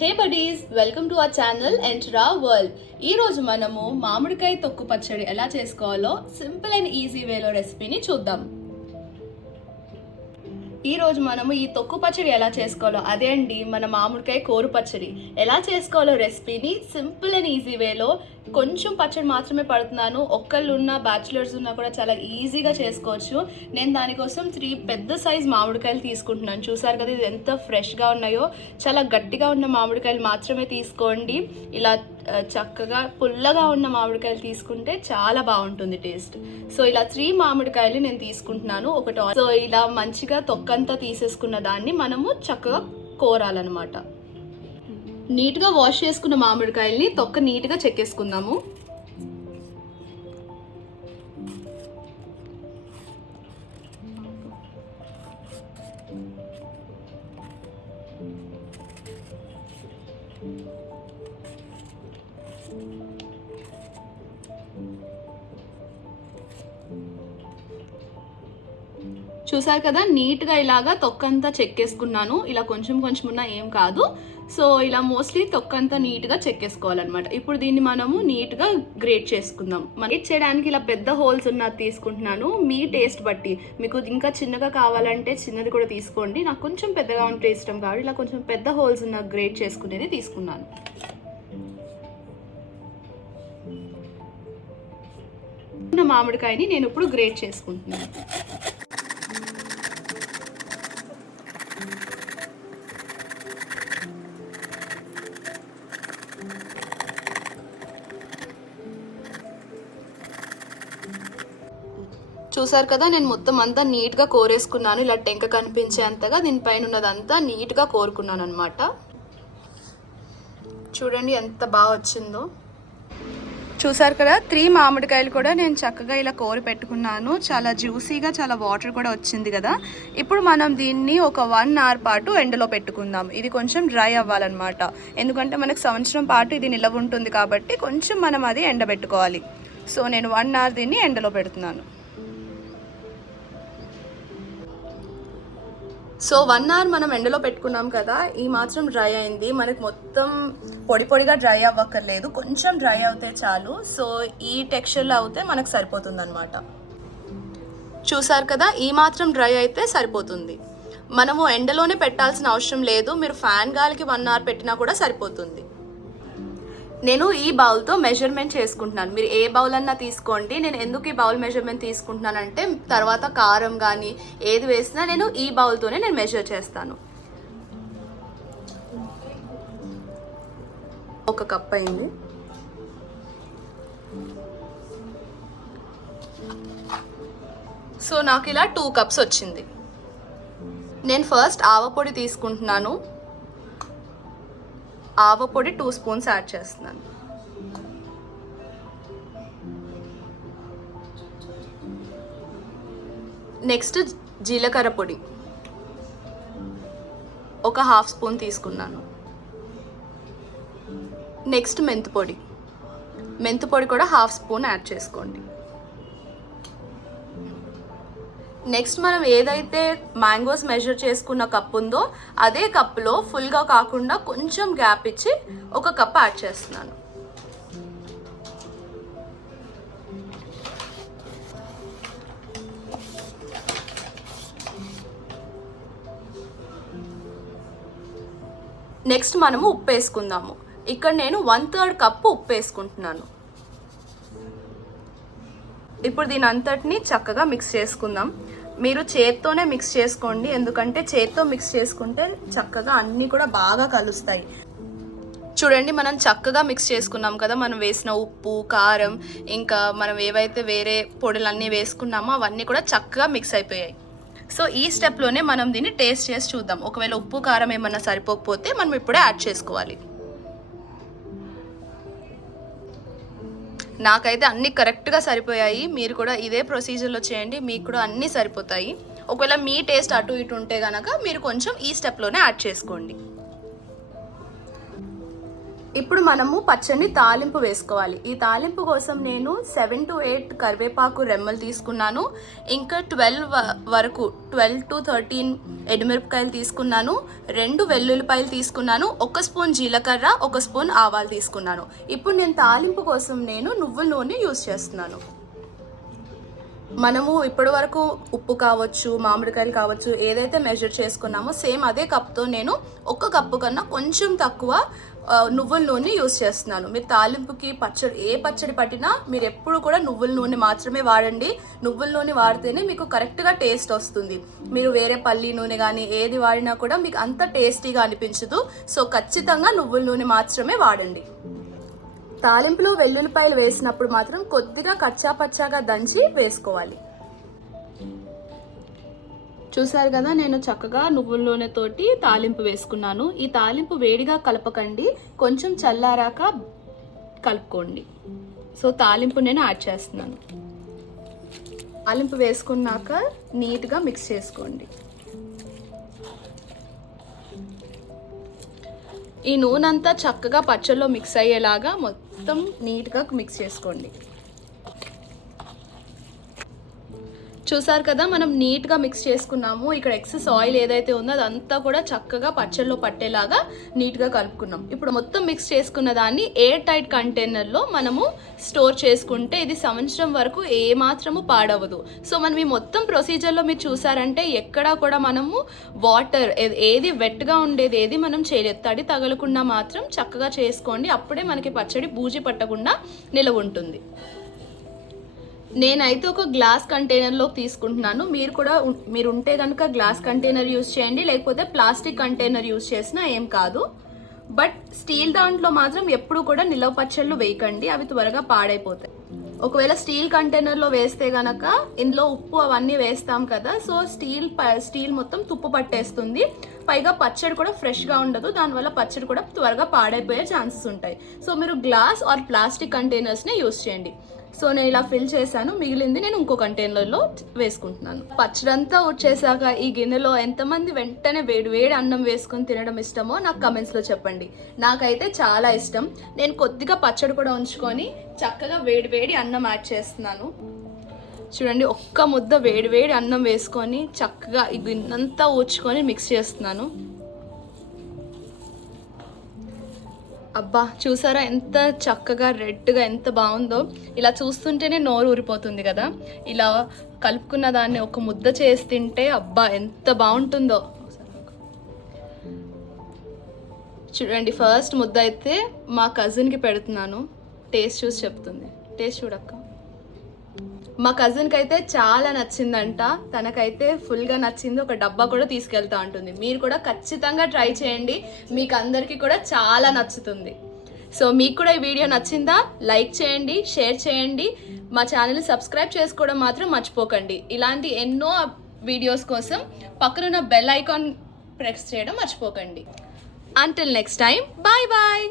Hey buddies welcome to our channel ఎంట్రా world ఈ రోజు మనము మామిడికాయ తొక్కు పచ్చడి ఎలా చేసుకోవాలో సింపుల్ అండ్ ఈజీ వేలో రెసిపీని చూద్దాం. ఈరోజు మనము ఈ తొక్కు పచ్చడి ఎలా చేసుకోవాలో అదే అండి మన మామిడికాయ కోరు పచ్చడి. ఎలా చేసుకోవాలో రెసిపీని సింపుల్ అండ్ ఈజీ వేలో కొంచెం పచ్చడి మాత్రమే పడుతున్నాను. ఒక్కళ్ళు ఉన్న బ్యాచులర్స్ ఉన్నా కూడా చాలా ఈజీగా చేసుకోవచ్చు. నేను దానికోసం త్రీ పెద్ద సైజ్ మామిడికాయలు తీసుకుంటున్నాను. చూసారు కదా ఇది ఎంత ఫ్రెష్గా ఉన్నాయో. చాలా గట్టిగా ఉన్న మామిడికాయలు మాత్రమే తీసుకోండి. ఇలా చక్కగా పుల్లగా ఉన్న మామిడికాయలు తీసుకుంటే చాలా బాగుంటుంది టేస్ట్. సో ఇలా త్రీ మామిడికాయలు నేను తీసుకుంటున్నాను. ఒకటి సో ఇలా మంచిగా తొక్కంతా తీసేసుకున్న దాన్ని మనము చక్కగా కోరాలన్నమాట. నీట్గా వాష్ చేసుకున్న మామిడికాయల్ని తొక్క నీట్గా చెక్కేసుకుందాము. చూసారు కదా నీట్గా ఇలాగా తొక్కంతా చెక్కేసుకున్నాను ఇలా కొంచెం కొంచెం ఉన్నా ఏం కాదు. సో ఇలా మోస్ట్లీ తొక్కంతా నీట్గా చెక్కేసుకోవాలన్నమాట ఇప్పుడు దీన్ని మనము నీట్గా గ్రేట్ చేసుకుందాం. గ్రేట్ చేయడానికి ఇలా పెద్ద హోల్స్ ఉన్నది తీసుకుంటున్నాను. మీ టేస్ట్ బట్టి. మీకు ఇంకా చిన్నగా కావాలంటే చిన్నది కూడా తీసుకోండి. నాకు కొంచెం పెద్దగా ఉంటే ఇష్టం కాబట్టి ఇలా కొంచెం పెద్ద హోల్స్ ఉన్న గ్రేట్ చేసుకునేది తీసుకున్నాను. మామిడికాయని నేను ఇప్పుడు గ్రేట్ చేసుకుంటున్నాను. చూసారు కదా నేను మొత్తం అంతా నీట్గా కోరేసుకున్నాను. ఇలా టెంక కనిపించేంతగా దీనిపైన ఉన్నదంతా నీట్గా కోరుకున్నాను అనమాట చూడండి ఎంత బాగా వచ్చిందో. చూసారు కదా త్రీ మామిడికాయలు కూడా నేను చక్కగా ఇలా కోరి పెట్టుకున్నాను. చాలా జ్యూసీగా చాలా వాటర్ కూడా వచ్చింది కదా. ఇప్పుడు మనం దీన్ని ఒక వన్ అవర్ పాటు ఎండలో పెట్టుకుందాం. ఇది కొంచెం డ్రై అవ్వాలన్నమాట. ఎందుకంటే మనకు సంవత్సరం పాటు ఇది నిలవ ఉంటుంది కాబట్టి కొంచెం మనం అది ఎండబెట్టుకోవాలి. సో నేను వన్ అవర్ దీన్ని ఎండలో పెడుతున్నాను. సో వన్ అవర్ మనం ఎండలో పెట్టుకున్నాం కదా ఈ మాత్రం డ్రై అయింది. మనకి మొత్తం పొడి పొడిగా డ్రై అవ్వక్కర్లేదు. కొంచెం డ్రై అవుతే చాలు. సో ఈ టెక్స్చర్లో అవుతే మనకు సరిపోతుంది అనమాట చూసారు కదా ఈ మాత్రం డ్రై అయితే సరిపోతుంది. మనము ఎండలోనే పెట్టాల్సిన అవసరం లేదు. మీరు ఫ్యాన్ గాలికి వన్ అవర్ పెట్టినా కూడా సరిపోతుంది. నేను ఈ బౌల్తో మెజర్మెంట్ చేసుకుంటున్నాను. మీరు ఏ బౌల్ అన్నా తీసుకోండి. నేను ఎందుకు ఈ బౌల్ మెజర్మెంట్ తీసుకుంటున్నానంటే తర్వాత కారం కానీ ఏది వేసినా నేను ఈ బౌల్తోనే నేను మెజర్ చేస్తాను. ఒక కప్ అయింది. సో నాకు ఇలా టూ కప్స్ వచ్చింది. నేను ఫస్ట్ ఆవపొడి తీసుకుంటున్నాను. ఆవ పొడి టూ స్పూన్స్ యాడ్ చేస్తున్నాను. నెక్స్ట్ జీలకర్ర పొడి. ఒక హాఫ్ స్పూన్ తీసుకున్నాను. నెక్స్ట్ మెంతు పొడి. మెంతు పొడి కూడా హాఫ్ స్పూన్ యాడ్ చేసుకోండి. నెక్స్ట్ మనం ఏదైతే మ్యాంగోస్ మెజర్ చేసుకున్న కప్ ఉందో అదే కప్లో ఫుల్గా కాకుండా కొంచెం గ్యాప్ ఇచ్చి ఒక కప్ యాడ్ చేస్తున్నాను. నెక్స్ట్ మనము ఉప్పు వేసుకుందాము. ఇక్కడ నేను వన్ థర్డ్ కప్పు ఉప్పు వేసుకుంటున్నాను. ఇప్పుడు దీని అంతటిని చక్కగా మిక్స్ చేసుకుందాం. మీరు చేత్తోనే మిక్స్ చేసుకోండి. ఎందుకంటే చేత్తో మిక్స్ చేసుకుంటే చక్కగా అన్నీ కూడా బాగా కలుస్తాయి. చూడండి మనం చక్కగా మిక్స్ చేసుకున్నాం కదా. మనం వేసిన ఉప్పు కారం ఇంకా మనం ఏవైతే వేరే పొడులన్నీ వేసుకున్నామో అవన్నీ కూడా చక్కగా మిక్స్ అయిపోయాయి. సో ఈ స్టెప్లోనే మనం దీన్ని టేస్ట్ చేసి చూద్దాం. ఒకవేళ ఉప్పు కారం ఏమన్నా సరిపోకపోతే మనం ఇప్పుడే యాడ్ చేసుకోవాలి. నాకైతే అన్నీ కరెక్ట్గా సరిపోయాయి. మీరు కూడా ఇదే ప్రొసీజర్లో చేయండి. మీకు కూడా అన్నీ సరిపోతాయి. ఒకవేళ మీ టేస్ట్ అటు ఇటు ఉంటే కనుక మీరు కొంచెం ఈ స్టెప్లోనే యాడ్ చేసుకోండి. ఇప్పుడు మనము పచ్చడిని తాలింపు వేసుకోవాలి. ఈ తాలింపు కోసం నేను సెవెన్ టు ఎయిట్ కరివేపాకు రెమ్మలు తీసుకున్నాను. ఇంకా ట్వెల్వ్ వరకు ట్వెల్వ్ టు థర్టీన్ ఎండుమిరపకాయలు తీసుకున్నాను. రెండు వెల్లుల్లిపాయలు తీసుకున్నాను. ఒక స్పూన్ జీలకర్ర ఒక స్పూన్ ఆవాలు తీసుకున్నాను. ఇప్పుడు నేను తాలింపు కోసం నేను నువ్వుల నూనె యూస్ చేస్తున్నాను. మనము ఇప్పటి వరకు ఉప్పు కావచ్చు మామిడికాయలు కావచ్చు ఏదైతే మెజర్ చేసుకున్నామో సేమ్ అదే కప్తో నేను ఒక కప్పు కన్నా కొంచెం తక్కువ నువ్వుల నూనె యూస్ చేస్తున్నాను. మీరు తాలింపుకి పచ్చడి ఏ పచ్చడి పట్టినా మీరు ఎప్పుడు కూడా నువ్వుల నూనె మాత్రమే వాడండి. నువ్వుల నూనె వాడితేనే మీకు కరెక్ట్గా టేస్ట్ వస్తుంది. మీరు వేరే పల్లి నూనె కానీ ఏది వాడినా కూడా మీకు అంత టేస్టీగా అనిపించదు. సో ఖచ్చితంగా నువ్వుల నూనె మాత్రమే వాడండి. తాలింపులో వెల్లుల్లిపాయలు వేసినప్పుడు మాత్రం కొద్దిగా కచ్చా పచ్చాగా దంచి వేసుకోవాలి. చూసారు కదా నేను చక్కగా నువ్వుల నూనెతోటి తాలింపు వేసుకున్నాను. ఈ తాలింపు వేడిగా కలపకండి. కొంచెం చల్లారాక కలుపుకోండి. సో తాలింపు నేను యాడ్ చేస్తున్నాను. తాలింపు వేసుకున్నాక నీట్గా మిక్స్ చేసుకోండి. ఈ నూనె అంతా చక్కగా పచ్చళ్ళలో మిక్స్ అయ్యేలాగా మొత్తం నీట్గా మిక్స్ చేసుకోండి. చూసారు కదా మనం నీట్గా మిక్స్ చేసుకున్నాము. ఇక్కడ ఎక్సెస్ ఆయిల్ ఏదైతే ఉందో అదంతా కూడా చక్కగా పచ్చళ్ళలో పట్టేలాగా నీట్గా కలుపుకున్నాం. ఇప్పుడు మొత్తం మిక్స్ చేసుకున్న దాన్ని ఎయిర్ టైట్ కంటైనర్లో మనము స్టోర్ చేసుకుంటే ఇది సంవత్సరం వరకు ఏ మాత్రము పాడవదు. సో మనం ఈ మొత్తం ప్రొసీజర్లో మీరు చూసారంటే ఎక్కడా కూడా మనము వాటర్ ఏది వెట్గా ఉండేది ఏది మనం చేయలేదు. తడి తగలకుండా మాత్రం చక్కగా చేసుకోండి. అప్పుడే మనకి పచ్చడి బూజి పట్టకుండా నిలవ ఉంటుంది. నేనైతే ఒక గ్లాస్ కంటైనర్లో తీసుకుంటున్నాను. మీరు కూడా మీరు ఉంటే కనుక గ్లాస్ కంటైనర్ యూస్ చేయండి. లేకపోతే ప్లాస్టిక్ కంటైనర్ యూస్ చేసినా ఏం కాదు. బట్ స్టీల్ దాంట్లో మాత్రం ఎప్పుడు కూడా నిలవ పచ్చళ్ళు వేయకండి. అవి త్వరగా పాడైపోతాయి. ఒకవేళ స్టీల్ కంటైనర్లో వేస్తే గనక ఇందులో ఉప్పు అవన్నీ వేస్తాం కదా. సో స్టీల్ ప- స్టీల్ మొత్తం తుప్పు పట్టేస్తుంది. పైగా పచ్చడి కూడా ఫ్రెష్గా ఉండదు దానివల్ల పచ్చడి కూడా త్వరగా పాడైపోయే ఛాన్సెస్ ఉంటాయి. సో మీరు గ్లాస్ ఆర్ ప్లాస్టిక్ కంటైనర్స్ని యూస్ చేయండి. సో నేను ఇలా ఫిల్ చేశాను మిగిలింది నేను ఇంకో కంటైనర్లో వేసుకుంటున్నాను. పచ్చడంతా వచ్చేసాక ఈ గిన్నెలో ఎంతమంది వెంటనే వేడి వేడి అన్నం వేసుకొని తినడం ఇష్టమో నాకు కమెంట్స్లో చెప్పండి. నాకైతే చాలా ఇష్టం. నేను కొద్దిగా పచ్చడి కూడా ఉంచుకొని చక్కగా వేడి వేడి అన్నం యాడ్ చేస్తున్నాను. చూడండి ఒక్క ముద్ద వేడి వేడి అన్నం వేసుకొని చక్కగా ఈ గిన్నంతా ఊచుకొని మిక్స్ చేస్తున్నాను. అబ్బా చూసారా ఎంత చక్కగా రెడ్గా ఎంత బాగుందో? ఇలా చూస్తుంటేనే నోరు ఊరిపోతుంది కదా. ఇలా కలుపుకున్న దాన్ని ఒక ముద్ద చేసి తింటే అబ్బా ఎంత బాగుంటుందో. చూడండి ఫస్ట్ ముద్ద అయితే మా కజిన్కి పెడుతున్నాను. టేస్ట్ చూసి చెప్తుంది. టేస్ట్ చూడక్క. మా కజిన్కి అయితే చాలా నచ్చిందంట. తనకైతే ఫుల్గా నచ్చింది. ఒక డబ్బా కూడా తీసుకెళ్తా ఉంటుంది. మీరు కూడా ఖచ్చితంగా ట్రై చేయండి. మీకు అందరికీ కూడా చాలా నచ్చుతుంది. సో మీకు కూడా ఈ వీడియో నచ్చిందా? లైక్ చేయండి షేర్ చేయండి. మా ఛానల్ని సబ్స్క్రైబ్ చేసుకోవడం మాత్రం మర్చిపోకండి. ఇలాంటి ఎన్నో వీడియోస్ కోసం పక్కనున్న బెల్ ఐకాన్ ప్రెస్ చేయడం మర్చిపోకండి. Until next time bye bye